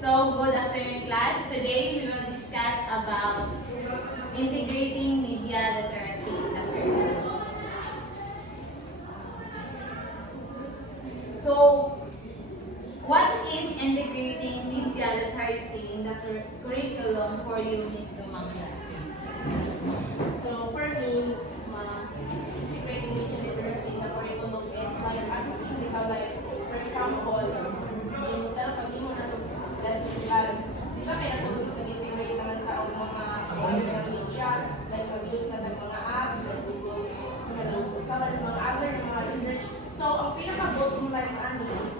So, good afternoon class. Today we will discuss about integrating media literacy in the curriculum. So, what is integrating media literacy in the curriculum for you, Ms. Dumanglas? So for me, integrating media literacy in the curriculum is like assessing the like, for example, yung pag mo na lesson plan, di ba kaya kung gusto integrate naman taong mga media, like mag-use na ng mga apps, like Google, Scholars, mga other mga research. So ang pinaka-bottom line is,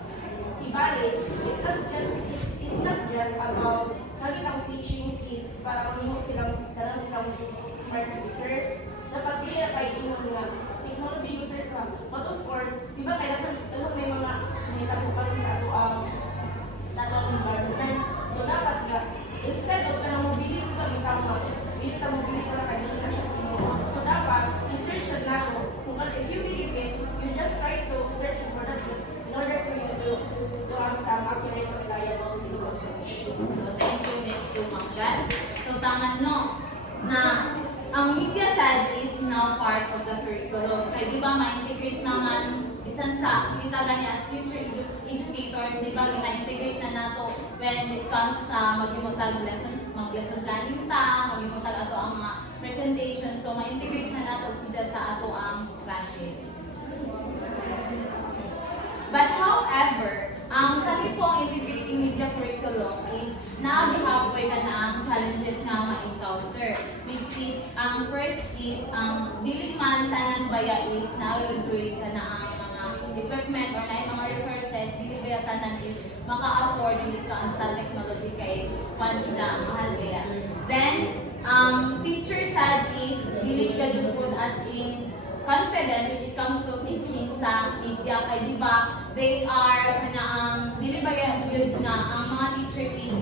ibalik, it's not just about lagi kang teaching kids para kung silang dalang kang smart users. Dapat dili na kayo ingon nga technology users ka. But of course, di ba kailangan may mga nahitabo pa rin sa ato ang environment. So dapat nga, instead of ka na mobili ka bitama, dili ka mobili ka na kanina na siya kinuha. So dapat, i-search na nato. Kung if you believe it, you just try to search for that in order for you to have some accurate and reliable information. So, thank you, Ms. Dumanglas. So, tama no, na ang media side is now part of the curriculum. Kaya di ba ma-integrate naman, bisan sa kita gani as future educators, di ba gina-integrate na nato when it comes na mag-imutag mag-lesson planning ta, mag-imutag ato ang mga presentation. So, ma-integrate na nato sila sa ato ang klase. But however, ang kanitong integrating media curriculum is naagihapoy ka na ang challenges nga ma-encounter. Which is, ang first is, ang dili man tanan baya is na-graduate ka na ang mga equipment or na mga resources, dili baya tanan is maka-afford dili ka ang sa technology kay kwan siya mahal baya. Then, ang teacher side is dili ka jud pud as in confident when it comes to teaching sa media kay di ba they are na ang dili ba yun na ang mga teacher is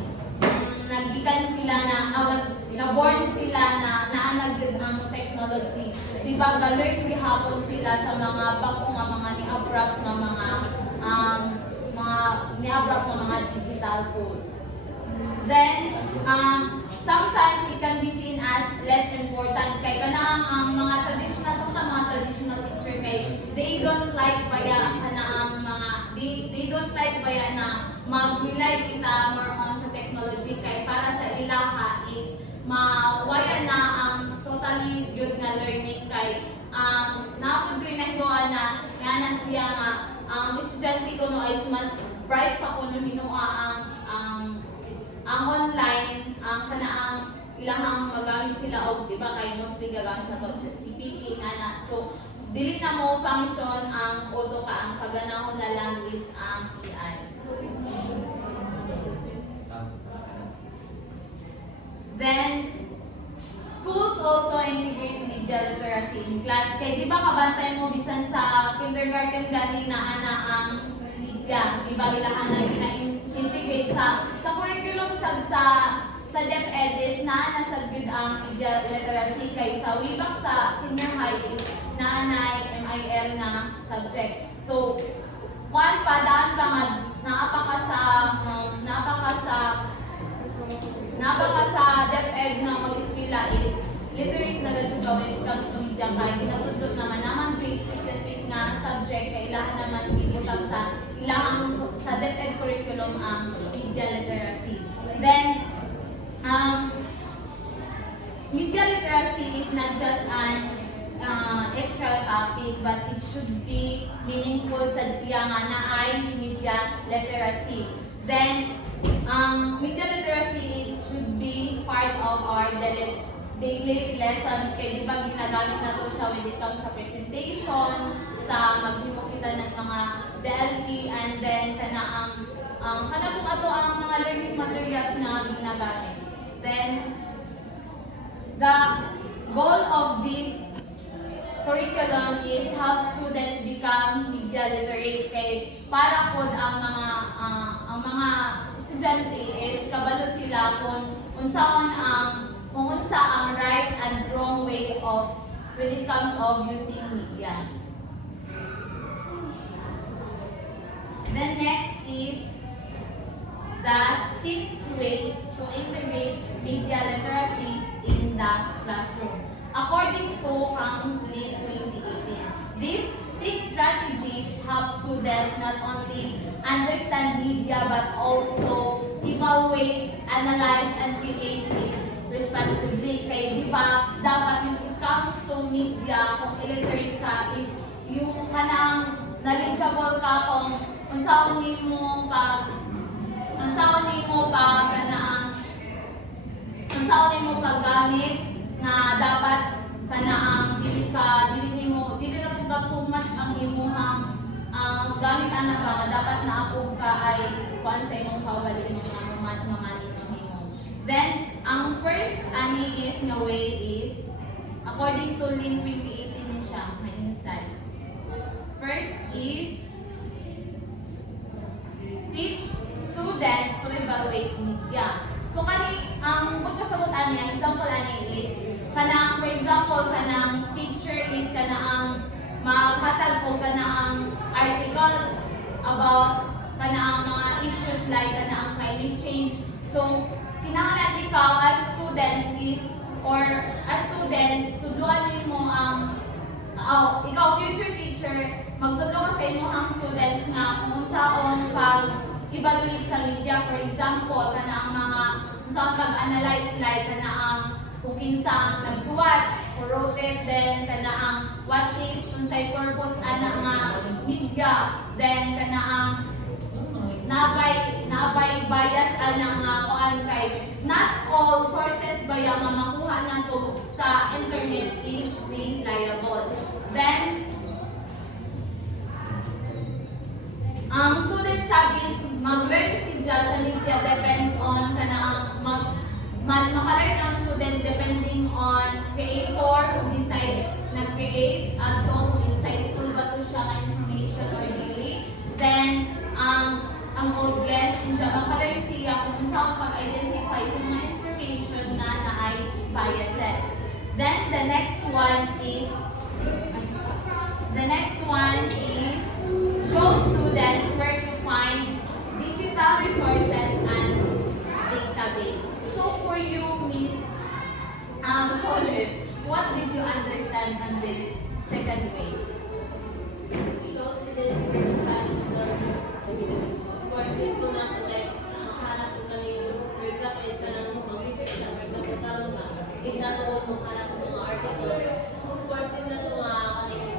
nagikan sila na born sila na naanagid ang technology di ba ga-learn gihapon sila sa mga bako nga mga ni-abrupt na mga ni-abrupt na mga digital tools. Then, sometimes it can be seen as less important kay kanang ang mga traditional teacher kay they don't like baya kanang mga they don't like baya na mag-rely kita more on sa technology kay para sa ilaha is mawaya na ang totally good nga learning kay napod rin na hinuan na nga siya nga ang estudyante ko no is mas bright pa ko nung hinuha ang online, ang kanaang ilahang magamit sila og di ba kay mostly gagamit sa GPT nga na. So dili na mo function ang auto ka ang paganahon na lang is ang AI. Then schools also integrate media literacy in class. Kay di ba kabantay mo bisan sa kindergarten gani na ana ang media, di ba ilahan na gina-integrate sa curriculum sa DepEd is nasagid ang media literacy kay sa wibak sa senior high is naanay MIL na subject. So, kung padaan ka nga napaka sa DepEd na mag-eskwela is literate na gadto ka when it comes to media kay ginatudlot naman specific nga subject kay ilahan naman gibutang sa ilahang sa DepEd curriculum ang media literacy. Then, media literacy is not just an extra topic, but it should be meaningful sa siya nga na ay media literacy. Then, media literacy it should be part of our daily lessons. Kaya di ba ginagamit na to siya when it comes sa presentation, sa maghimo kita ng mga DLP, and then kana po ato ang mga learning materials na ginagamit. Then, the goal of this curriculum is help students become media literate. Kay para po ang mga estudyante is kabalo sila kung unsa ang right and wrong way of when it comes of using media. Then next is the 6 ways to integrate media literacy in the classroom. According to Kang Lin 2018, these 6 strategies help students not only understand media but also evaluate, analyze, and create it responsibly. Kaya di ba, dapat yung it comes to media, kung illiterate ka, is yung kanang knowledgeable ka kung saan mo paggamit na dapat kanaang dili na pud too much ang imuhang gamit ana ba nga dapat na ako ka ay kuan sa imong kawali mo nga manage nimo. Then ang first ani is nga way is according to Lin 2018 ni siya na insight. First is teach students to evaluate media. So kani ang pagkasabot ani, ang example ani is kanang for example kanang teacher is kanang maghatag o kanang articles about kanang mga issues like kanang climate change. So kinahanglan ikaw as students is or as students tudloan nimo ang ikaw future teacher magtudlo ka sa imong students nga kung unsaon pag-evaluate sa media. For example, kanang mga unsaon pag-analyze like kanang kung kinsa ang nagsuwat or wrote it, then kanang what is unsay purpose ana nga media, then kanang naabay bias ana nga kuan kay not all sources baya nga makuha nato sa internet is reliable. Then ang student studies, mag-learn siya sa media depends on kanang makalearn ang student depending on creator, kung decide nag-create, at kung insightful ba to siya ng information or dili. Then, ang audience, siya makalearn siya kung saan pag-identify sa mga information na naay biases. Then, the next one is show students where to find digital resources and database. So for you, Miss Solis, what did you understand on this second way? Show students where to find the resources available. Of course, dito na ako like, hanap ko kami, for example, is kanang mag-research na, for example, karoon na, din na to hanap ko mga articles. Of course, din na to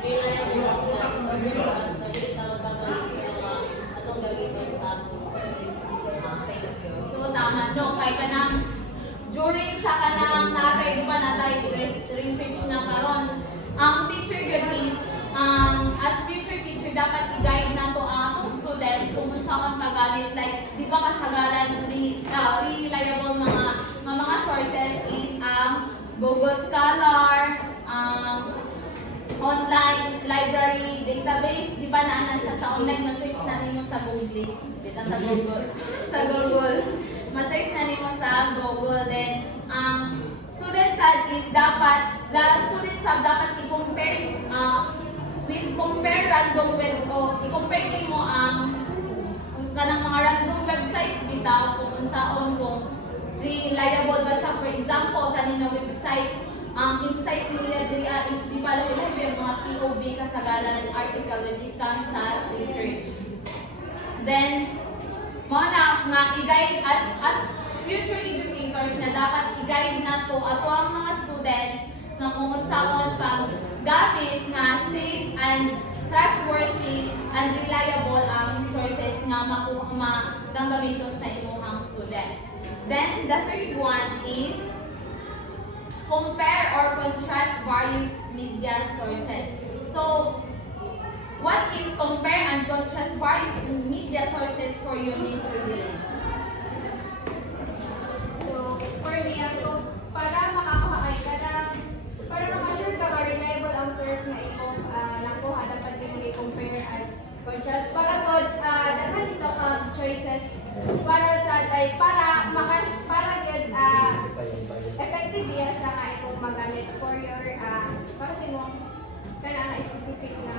reliable na, or very fast na, din na magkabalik sa mga atong gagawin sa Thank you. So tama no, kay kanang during sa kanang natay di ba natay research na karon, ang teacher gyud is as future teacher dapat i-guide nato ang atong students kung unsaon paggamit like di ba kasagaran reliable mga sources is Google Scholar, online library database, di ba na siya sa online, ma-search na nimo sa Google, ma-search na nimo sa Google. Then student side is dapat i-compare random i-compare nimo ang kanang mga random websites bitaw kung unsaon kung reliable ba siya. For example, kanina website insight nila diri is di ba lahi yung mga POV kasagaran article dito sa research. Then mo na nga i-guide as future educators na dapat i-guide nato ato ang mga students na kung unsaon pag gamit nga safe and trustworthy and reliable ang sources nga magagamiton sa imuhang students. Then the third one is compare or contrast various media sources. So, what is compare and contrast various media sources for you, Ms. Rulin? So, for me, para makasure ka reliable ang source na ikong nakuha, dapat din i-compare at contrast. Para po, dapat dito ka choices para yun, effective yan siya nga ikong magamit for your, para sa imong na specific na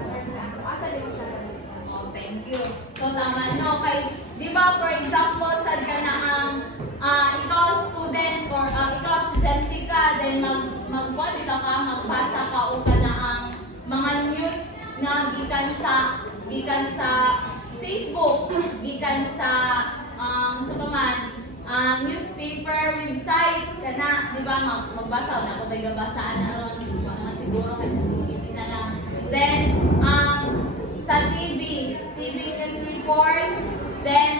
source na asa din mo siya. Oh, thank you. So, tama no, kay di ba for example sad ka na ang ikaw students or ikaw estudyante ka, then magpwede ka magpasa ka o ka na ang mga news na gikan sa Facebook, gikan sa newspaper, website, kana, di ba, magbasa na, kung may gabasaan na ron, mga siguro, kasi na lang. Then, sa TV news reports, then,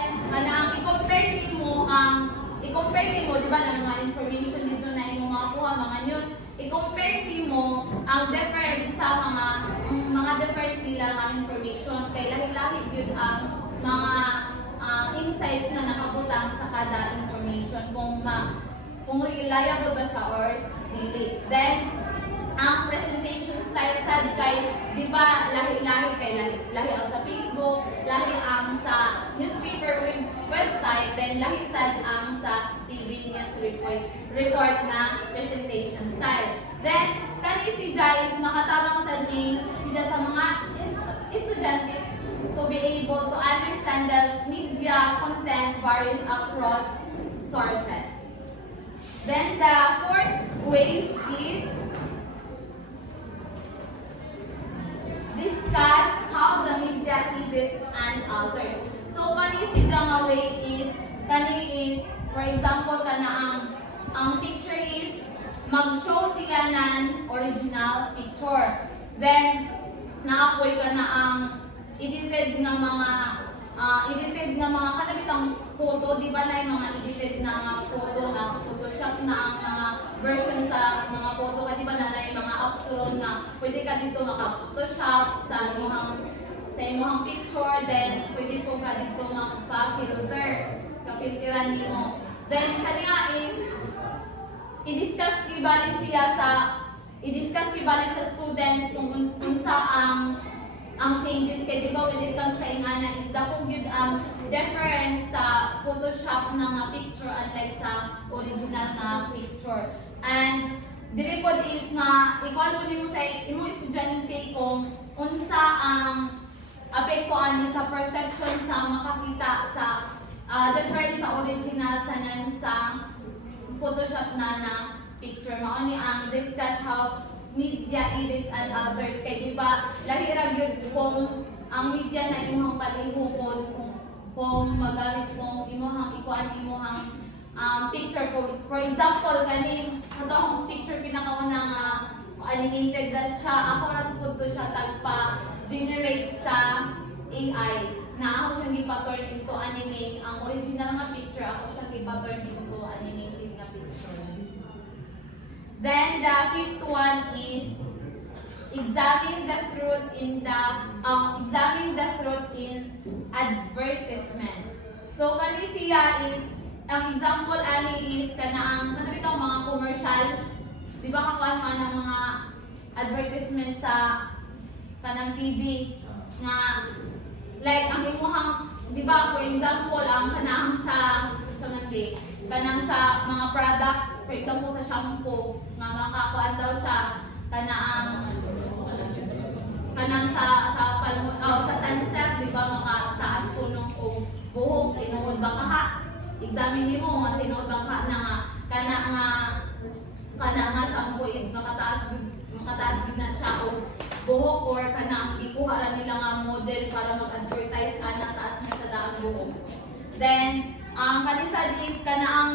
i-compare mo, di ba, na mga information dito na imong makuha, mga news, i-compare mo ang difference sa mga difference nila ng information, kay lahi-lahi yun ang mga insights na nakabutang sa kada information kung reliable ba siya or dili. Then, ang presentation style sad kay, di ba, lahi-lahi kay lahi ang sa Facebook, lahi ang sa newspaper website, then lahi sad ang sa TV news report na presentation style. Then, kani si Jais makatabang sa din sila sa mga estudyante to be able to understand that media content varies across sources. Then the fourth way is discuss how the media edits and alters. So kani si nga way is for example ang picture is mag-show sila ng original picture. Then naapoy ka na ang edited nga mga kanabitang photo, di ba na yung mga edited na photo na Photoshop na ang mga version sa mga photo ka, di ba na yung mga option na pwede ka dito maka-Photoshop sa imong picture, then pwede po ka dito magpa-filter, kapilteran nimo. Then kanya is i-discuss kibali sa students kung unsa ang changes kay di ba when it comes sa ingana is dako gyud ang difference sa Photoshop na nga picture unlike sa original na picture. And dili pod is ikaw mo nimo sa imong estudyante kung unsa ang apektuan ni sa perception sa makakita sa difference sa original sa Photoshop na picture. Mao ni ang discuss how media edits and others kay di ba lahi ra gyud kung ang media na imong palihupon kung magamit kung imong ikuan picture for example kani katong picture pinakauna nga animated na siya, ako natupod ko siya tagpa generate sa AI na ako siyang gipa-turn into anime. Ang original nga picture ako siyang gipa-turn into animated nga picture. Then the fifth one is examine the truth in advertisement. So kani siya is ang example ani is kanang bitaw mga commercial, di ba kakuan man ang mga advertisement sa kanang TV nga like ang imuhang di ba for example ang kanang sa Monday kanang sa mga product for example sa shampoo nga makakuan daw siya kanang sa sunset di ba makataas punong og buhok tinuod ba kaha examine nimo nga tinuod ba ka na kana nga shampoo is makataas gud na siya og buhok or kana ang ikuha ra nila nga model para mag-advertise ana taas na sa daang buhok. Then ang kanisad is kana ang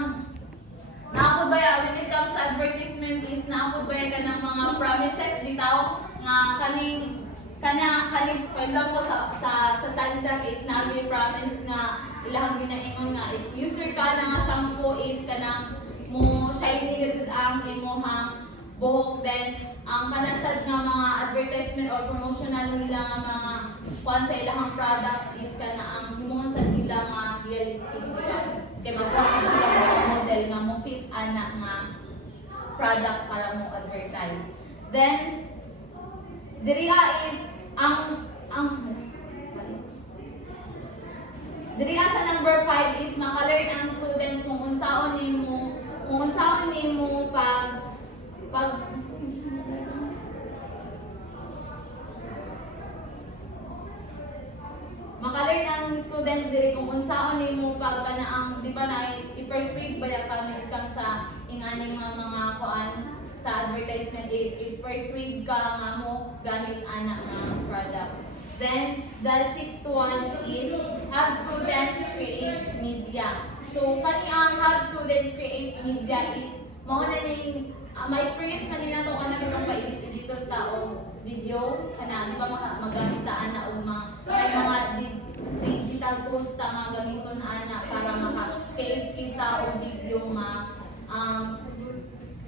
naapod ba when it comes sa advertisement is naapod ba ka ng mga promises bitaw nga kaning for example sa sunset is nagi promise nga ilahang ginaingon nga if user ka na nga shampoo is kanang mo shiny gud ang imong buhok. Then ang kanasad nga mga advertisement or promotional nila nga mga kuan sa ilahang product is kana ang himong sa nila nga realistic nila kay magkuha sila mga model nga mo fit ana nga product para mo advertise. Then diriha is diriha sa number 5 is maka-learn ang students kung unsaon nimo pag maka-learn ang student diri kung unsaon nimo pag kana ang di ba na i-persuade ba ya ka kang sa inganing mga kuan sa advertisement i-persuade ka nga mo gamit ana nga product. Then the sixth one is have students create media. So kani ang have students create media is mao na ning ma-experience kanina to ana kitong pa-edit dito tao video kana di ba magamit ta ana og mga digital tools ta nga gamiton ana para maka-create kita og video nga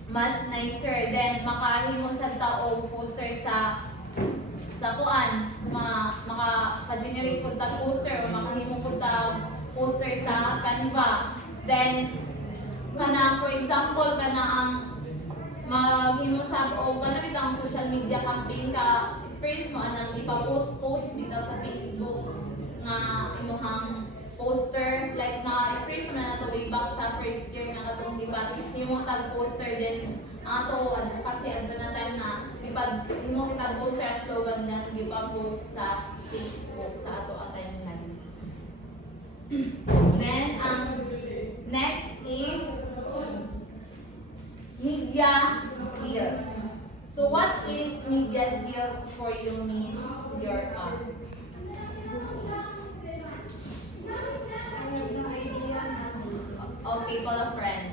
mas nicer, then makahimo sa tao poster sa kuan maka-generate pud ta poster o makahimo pud ta poster sa Canva. Then kana for example kana ang maghimo sa o kana bitang social media campaign ka experience mo anang ipa-post bitaw sa Facebook nga imuhang poster like na experience mo na nato way back sa first year nga katong diba himo tag poster din ato advocacy adto na time na ipag himo kita poster as slogan na diba post sa Facebook sa ato ataynan. Then ang next is media skills. So what is media skills for you, Miss Yorka? Okay, call a friend.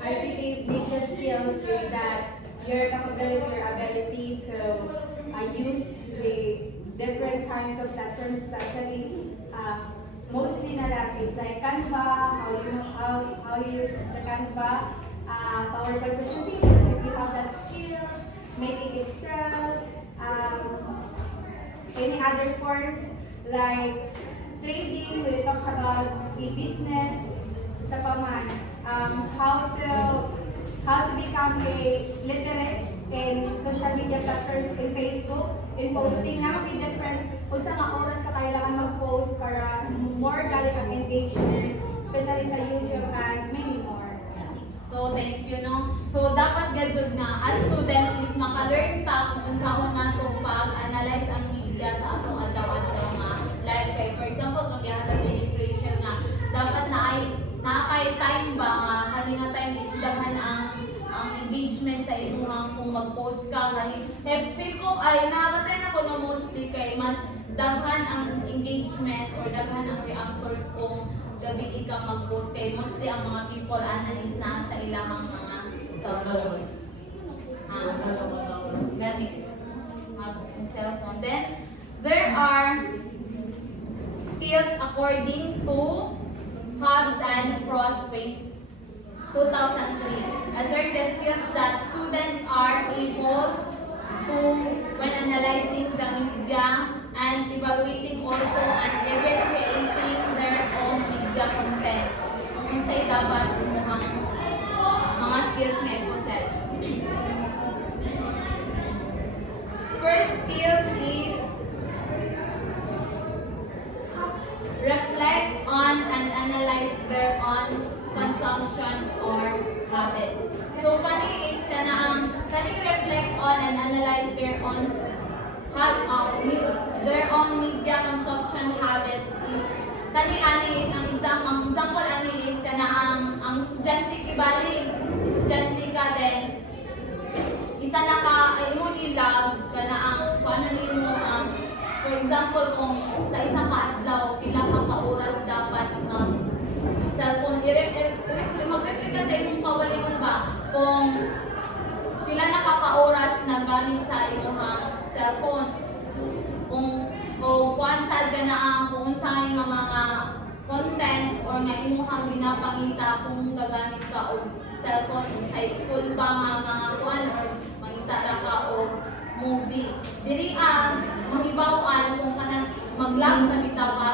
I believe media skills is that your capability or ability to use the different kinds of platforms, especially mostly na lang is like Canva, how you use the Canva, PowerPoint presentation, if you have that skill, maybe Excel, any other forms like trading, when it talks about e-business, sa paman, how to become a literate in social media platforms, in Facebook, in posting na may different kung sa mga oras ka kailangan mag-post para more galing ang engagement, especially sa YouTube and many more. So thank you no. So dapat gadjud nga as students is maka-learn ta kung unsaon nato pag-analyze ang media sa atong adlaw-adlaw nga life kay for example kung gihatag registration nga dapat na kay time ba nga kanina time is daghan ang engagement sa imuhang kung mag-post ka kani feel ko ay nabatay na ko no mostly kay mas daghan ang engagement or daghan ang reactors kung gabi ka mag-post kay mostly ang mga people ana is na sa ilahang mga cellphones. Ganit. Cellphone. Then there are skills according to Hobbs and Frost 2003. As are the skills that students are able to when analyzing the media and evaluating also and even creating their own media content. Kung unsay dapat muhang mga skills na i-possess. First skills is reflect on and analyze their own consumption or habits. So kani is kanang reflect on and analyze their own media consumption habits is ani is ang example ani is kanang ang estudyante kibali estudyante ka din isa na ka imong ilag kanang paano nimo ang for example kung sa isang adlaw pila ka oras dapat cellphone mag-reflect ka sa imong kawalingon ba kung pila na ka-oras na gamit sa imong cellphone kung sad ka na ang kung unsay nga mga content or nga imong ginapangita kung gagamit ka og cellphone insightful ba nga mga kuan or mangita ra ka og movie diri mahibaw-an kung kanang mag-log na bitaw ka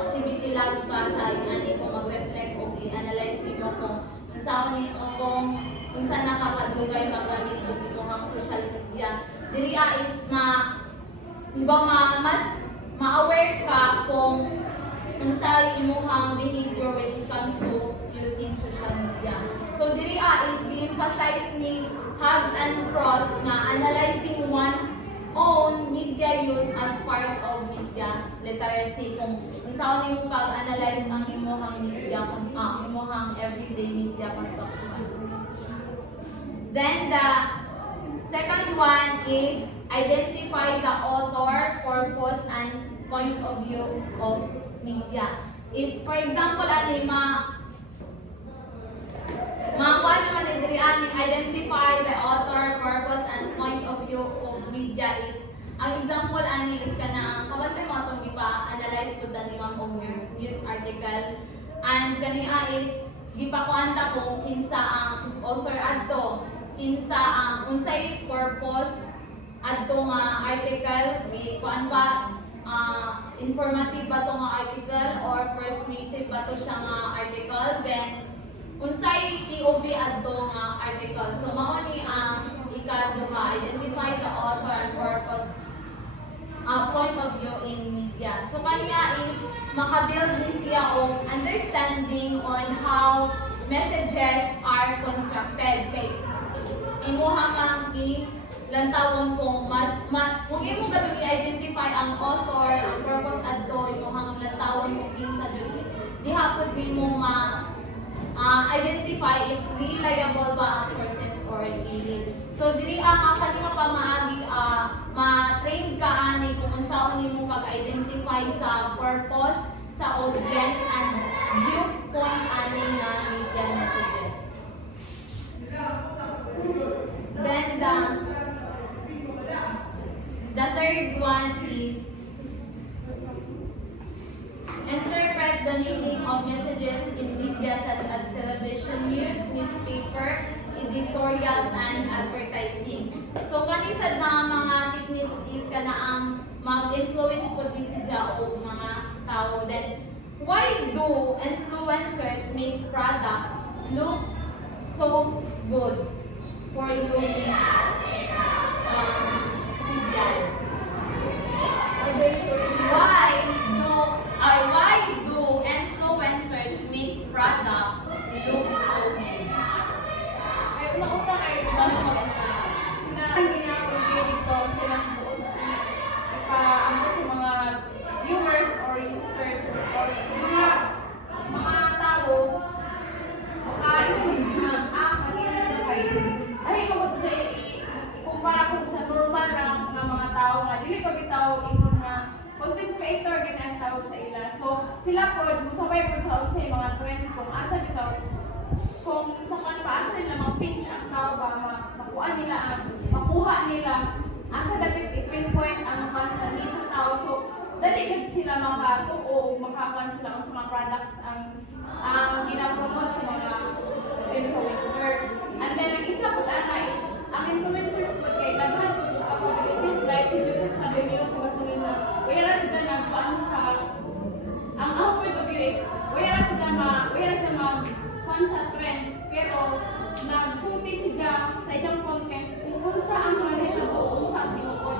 activity log ka sa ani kung mag-reflect o i-analyze nimo kung unsaon nimo kung unsa nakakadugay magamit og imong social media. Diri is mas ma-aware ka kung unsa imong behavior when it comes to using social media. So diri is gi-emphasize ni Hobbes and Frost na analyzing one's own media use as part of media literacy. Kung saan nimo pag-analyze ang imong media, kung imong everyday media consumption. Then the second one is identify the author, purpose, and point of view of media. Is for example, kuha naman identify the author, purpose, and point of view of media is, ang example is kanang kabantay mo atong gipa-analyze pud ni ma'am og news article, and kaniya is gipakuanta kung kinsa ang author adto, kinsa ang unsay purpose adto nga article, kuan ba informative ba to nga article or persuasive ba to siya nga article, then unsay POV adto nga article. So mao ni ang ikaduha, identify the author and purpose, point of view in media. So kaniya is makabuild ni siya og understanding on how messages are constructed. Kay imuha kang lantawon kung kung imo gadto i-identify ang author, ang purpose adto, imuhang lantawon kung kinsa jud is diha pud mo identify if reliable ba ang sources or dili. So diri ang kanina pa maagi ma-train ka ani kung unsaon nimo pag-identify sa purpose, sa audience, and viewpoint ani nga media messages. Then the third one is interpret the meaning of messages in media such as television news, newspaper, editorials, and advertising. So kanisad na mga techniques is ang mag-influence po di siya o mga tao. Then, why do influencers make products look so good for you signal? Why do influencers make products look so good? Ay, una-una ay Mas maganda. ang ginagawa dito silang buong ipaamo sa mga viewers or users or mga tao makain na kanis sa kayo. Ay, pagod sa ikumpara kung sa normal na mga tao nga dili pa bitaw ingon nga content creator ganyan tawag sa ila. So sila pod musabay pod sa unsay mga trends kung asa bitaw kung sa asa nila mag-pitch ang tao ba makuha nila asa dapat i-pinpoint ang sa needs sa tao. So dali sila makatuo o makakuan sila sa mga products ang ginapromote sa mga influencers. And then ang isa po is ang influencers po kay daghan po capabilities like si Joseph Sabelius sa gasolina. Wala sila nagkuan sa ang point of view is wala sila mag-kuan sa trends pero nagsulti siya sa iyang content kung saan mahal o kung saan tinukod.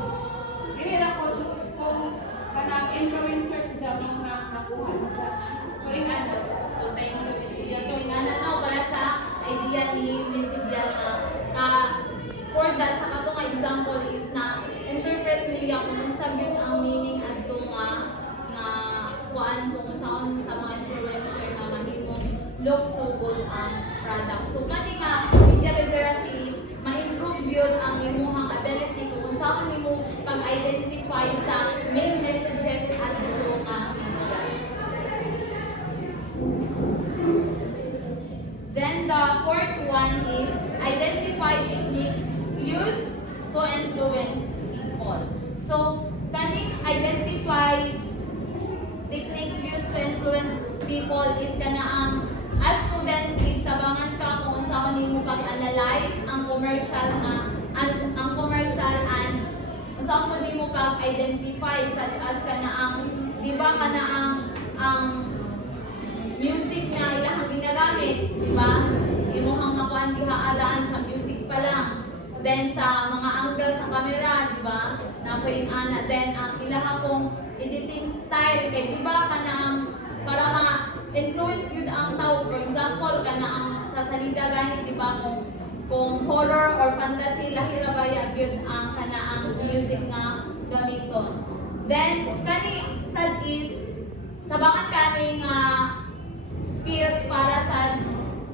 Dili ra ko kung kanang influencers siya mga nakuha na siya. So ingana. So thank you, Miss Silvia. So ingana na para sa idea ni Miss Silvia na for that sa kato nga example is na interpret niya kung unsa gyud ang meaning adto nga kuan kung saan sa mga influencer na mahimong look so good ang product. So kani nga media literacy is ma-improve yun ang imuhang ability kung saan nimo pag-identify sa main messages at nga media. Then the fourth one is identify techniques used to influence people. So kaning identify techniques used to influence people is kanaang as students is tabangan ka kung saan nimo pag-analyze ang commercial and saan mo nimo pag-identify such as kanaang di ba kanaang ang music na ilahang ginagamit, di ba? Imuhang makuan diha adaan sa music pa lang. Then sa mga angle sa camera, di ba? Napuin ana. Then ang ilahang editing style kay di ba kanaang para ma-influence yun ang tao. For example, kanaang sa salida gani, di ba, kung kung horror or fantasy lahi ra baya gyud ang kanaang music nga gamiton. Then kani sad is tabangan kani nga skills para sa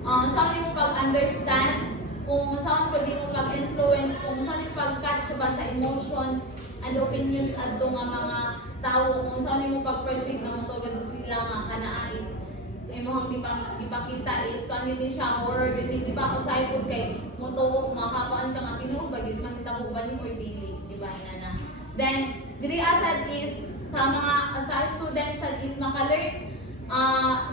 saan mo pag-understand, kung saan pwede mo pag-influence, kung saan mo pag-catch ba sa emotions and opinions adto nga mga tao, kung saan mo pag-persuade na mo to sila nga kanaa is imong ipakita is kung yun siya horror yun di ba usay pud kay mo to makakapaan ka nga tinuod ba gid makita mo ba ni or dili di ba na. Then diri asad is sa students sad is maka-learn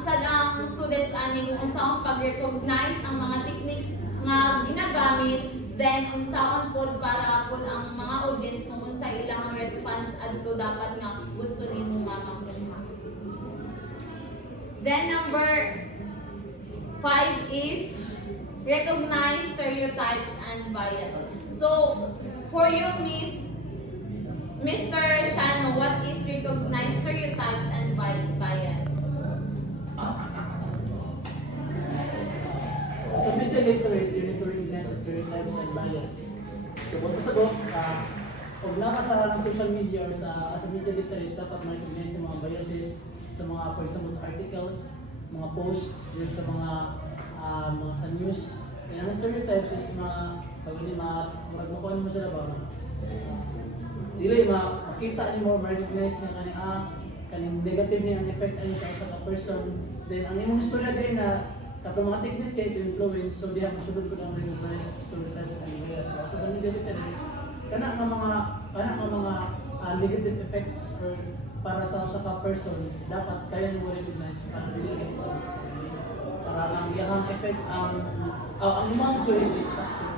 sad ang students ani kung unsaon pag-recognize ang mga techniques nga ginagamit, then unsaon pod para pod ang mga audience kung unsa ilang response adto dapat nga gusto nimo makuha. Then number 5 is recognize stereotypes and bias. So for you, Mr. Shano, what is recognize stereotypes and bias? Sa media literate, you need to recognize stereotypes and bias. So kung masagot, kung naka sa social media or sa media literate, dapat ma-recognize yung mga biases sa mga, for example, sa articles, mga posts, yun sa mga sa news. Yan ang stereotypes is magmakuhan mo sila ba? Dili makita niyo mo, ma-recognize na kaning negative niya ang effect ay sa person. Then ang imong istorya din na katong mga techniques kay to influence, so diha mosulod ko ang recognize stereotypes and bias. So sa media literate, kana nga mga negative effects or para sa usa ka person dapat kaya mo recognize para dili ka para ang iyang effect ang imong choice is sakto.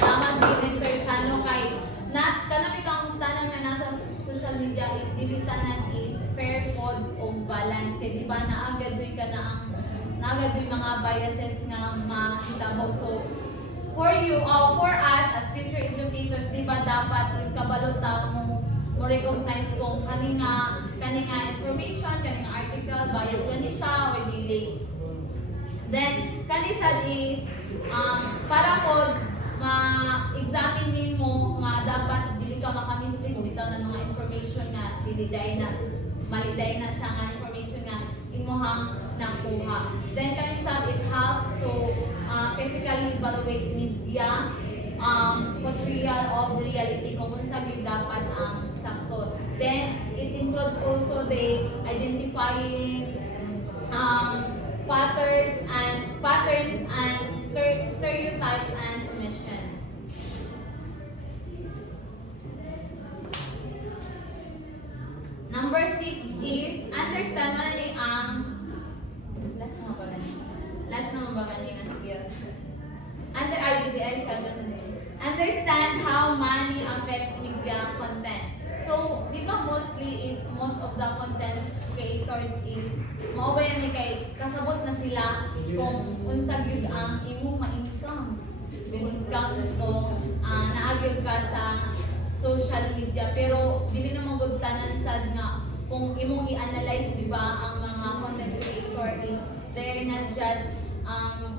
Tama si Mr. Shano kay kanami kang tanan nga nasa social media is dili tanan is fair pod o balance kay di ba naagadoy ka na ang naagadoy mga biases nga mahitabo. So for you for us as future educators di ba dapat is kabalo ta mo recognize kung kaninga information, kaninga article, bias ba ni siya or dili. Then, kanisad is, para po, ma-examine din mo nga dapat dili ka makamislead dito ng mga information nga maliday na siya nga information nga imuhang nakuha. Then, kanisad, it helps to critically evaluate media portrayal of reality kung unsa gyud dapat ang sakto. Then it includes also the identifying patterns and stereotypes and omissions. Number 6 is understand mo na ni ang last na mabagani na skills. Under IDDI 7. Understand how money affects media content. So, di ba most of the content creators is mao ba yan kay kasabot na sila kung unsa gyud ang imong ma-income. Income so naagyud ka sa social media pero dili na magudtanan sad nga kung imong i-analyze di ba ang mga content creator is they're not just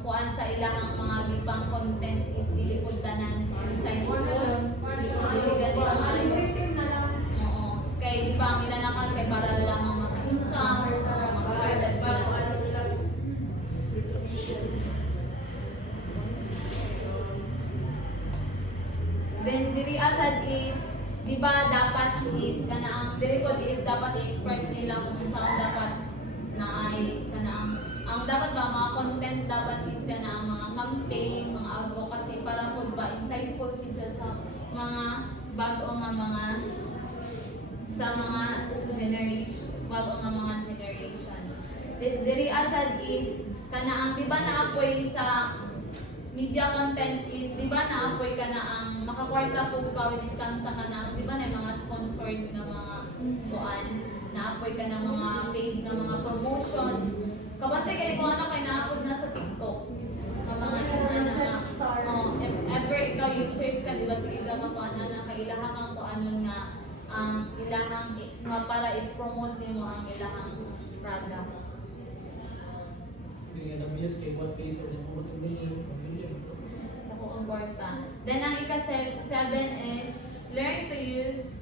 kuan sa ilang mga gibang content is dili pud tanan insightful dili gani ang kay di ba ang ilalakan kay para lang ang maka-income maka-file sila. Then diri asad is di ba dapat is kana ang diri pod is dapat i-express nila kung saan dapat na ay kana ang dapat ba mga content dapat is kana ang mga campaign, mga advocacy para pod ba insightful sila sa mga bago nga mga sa mga generation, bago nga mga generations. This diri asad is kana ang di ba naapoy sa media contents is di ba naapoy kana ang makakwarta po ka when it comes sa kana di ba na mga sponsored na mga kuan naapoy ka ng mga paid na mga promotions. Kabantay kay ko ano kay naapod na sa TikTok. Ka mga if ever ikaw users ka di ba sige ka kuan na kay ilaha kang kuanon nga ang ilahang nga para i-promote nimo ang ilahang product. Kaya na-views kay what pays or na million. Ako ang borta. Then ang ika-7 is learn to use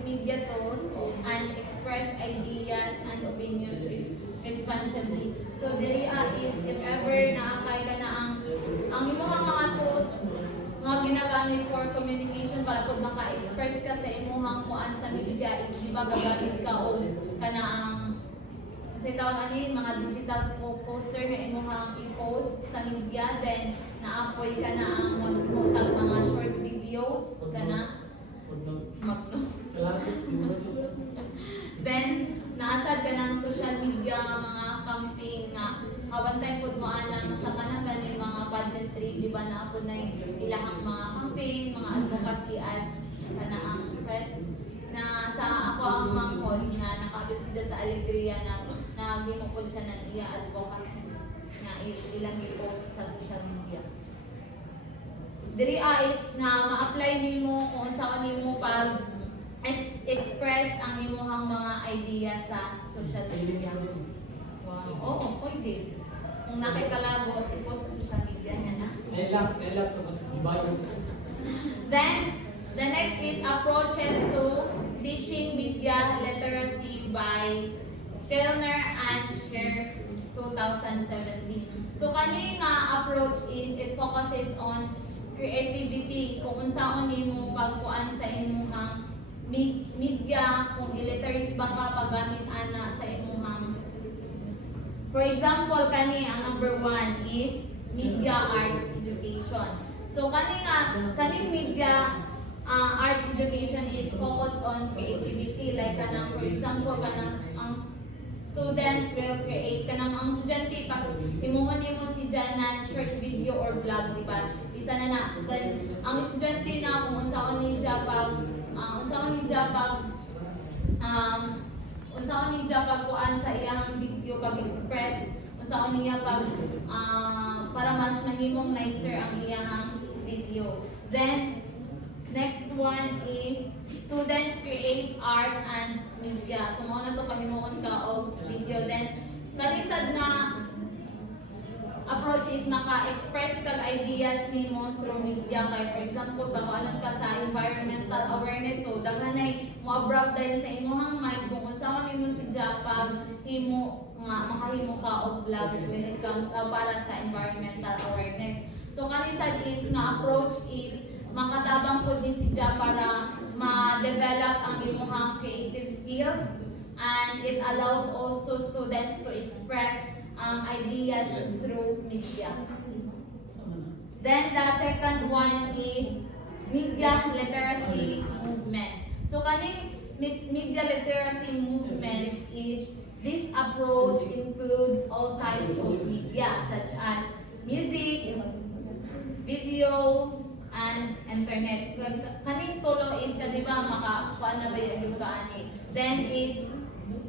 media tools and express ideas and opinions responsibly. So diri is if ever naakay ka na ang imong mga tools nga ginagamit for communication para pud maka-express ka sa imong kuan sa media is di ba gagamit ka og kana ang sa tawag ani mga digital poster nga imong i-post sa media, then naapoy ka na ang magmutag mga short videos kana magno. Then naasad ka ng social media nga mga campaign nga kabantay pud mo anang sa kanang ganing mga pageantry, di ba na po na ilahang mga campaign, mga advocacy as kana ang press na sa ako ang mangkod na nakabit sila sa Alegria na ginukod siya ng iya advocacy na ilang i-post sa social media. Diri is na ma-apply nimo kung saan nimo pag express ang imong mga idea sa social media. Wow. Oo, pwede. Kung nakikalabot, i-post sa social media niya na. Elak to kasi ibayo. Then, the next is approaches to teaching media literacy by Kellner and Scher 2017. So kani nga approach is it focuses on creativity kung unsaon nimo pagkuan sa imong media, kung illiterate ba ka paggamit ana sa imong. For example, kani ang number 1 is media arts education. So kani media arts education is focused on creativity, like kanang for example kanang ang students will create kanang ang estudyante pag himuon nimo si Janan short video or vlog, di ba? Isa na then ang estudyante na kung unsaon ni pag unsaon niya pagkuan sa iyang video pag-express, unsaon niya para mas mahimong nicer ang iyang video. Then next one is students create art and media. So mo na to pahimuon ka og video. Then kalisad na approach is maka-express kag ideas nimo through media. Kay for example, pag-alam ka sa environmental awareness, so daghanay mo abroad din sa imong mind kung unsaon nimo si Japag himo nga makahimo ka og vlog when it comes para sa environmental awareness. So kanisad is na approach is makatabang pud ni si Ja para ma-develop ang imong creative skills, and it allows also students to express ideas through media. Then the second one is media literacy movement. So kaning media literacy movement is this approach includes all types of media such as music, video, and internet. Kaning tulo is kadiba makakuan na ba yung kaani. Then it's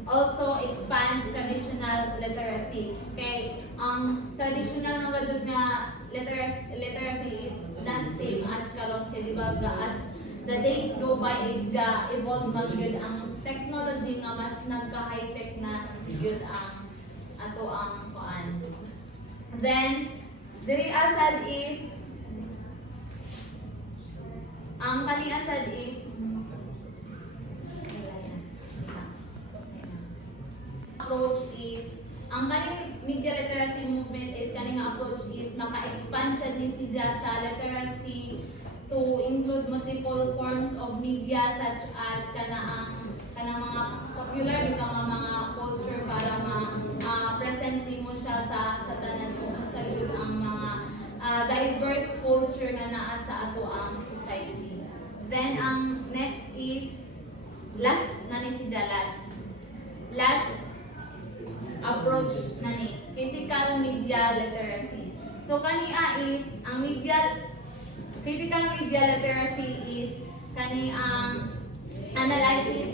also expands traditional literacy. Okay, ang traditional ng gadud nga literacy is not same as karon kay di ba as the days go by is ga evolve man gyud ang technology nga mas nagka-high tech na gyud ang ato ang kuan. Then diri asad is ang kani asad is approach is ang kaning media literacy movement is kaning approach is maka-expand sa ni si Ja sa literacy to include multiple forms of media such as kanang mga popular bitaw nga mga culture para present mo siya sa tanan kung sa gyud ang mga diverse culture nga naa sa ato ang society. Then ang next is last na ni si Ja last approach na ni critical media literacy. So kania is ang critical media literacy is kani ang analyze issues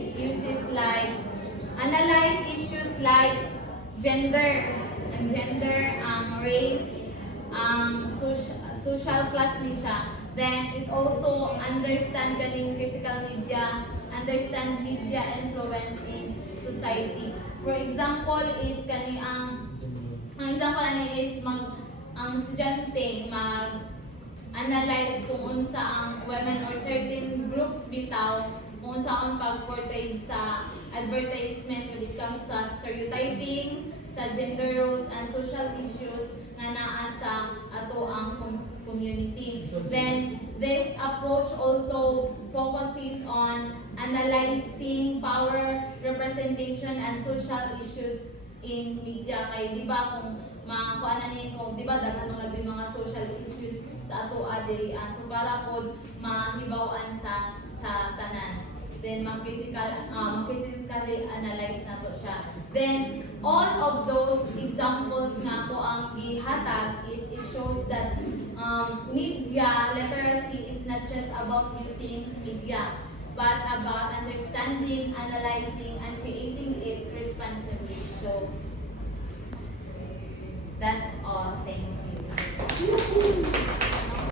like gender, race, social class ni siya. Then it also understand kaning critical media, understand media influence in society. For example is kani ang Ang example ani is ang estudyante mag-analyze kung unsa ang women or certain groups bitaw kung unsa ang pag-portray sa advertisement when it comes sa stereotyping, sa gender roles and social issues nga naa sa ato ang community. Then this approach also focuses on analyzing power, representation and social issues in media. Kay di ba kung kuan ni kung di ba daghan nga mga social issues sa ato diri, so para pod mahibaw-an sa tanan. Then critically analyze nato siya. Then all of those examples nga ko ang gihatag is it shows that media literacy is not just about using media but about understanding, analyzing and creating it responsibly. So that's all. Thank you.